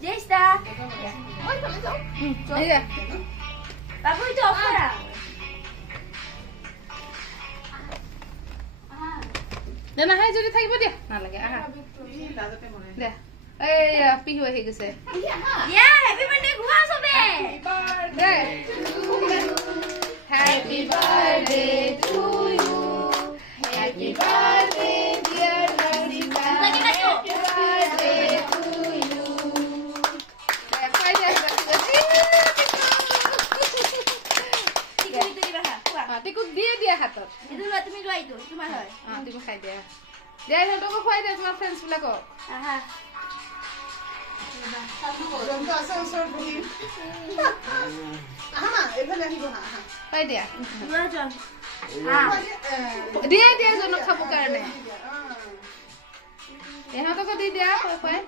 Jesta. Babu itu apa dah? দে না হাই যদি থাকিব দিয়া নালাগে আহা দে এই পিহু আহি গৈছে Yeah, happy birthday gua sobe. দে happy birthday to you happy birthday dear Nasika Lagi masuk. Happy birthday to you দে খাই দে Tiga itu di bawah. Kuat. টিকুক দিয়ে দিয়া হাতত Itu dua, তুমি dua itu. Itu mana? তুমি খাই দিয়া দিয়া সিহঁতকো খুৱাই দিয়া তোমাৰ ফ্ৰেণ্ডছ বিলাকক Aha. খুৱাই দিয়া Dua jam. Ah. দিয়া দিয়া জনক খাব কাৰণে ইহঁতকো দি দিয়া খুৱাই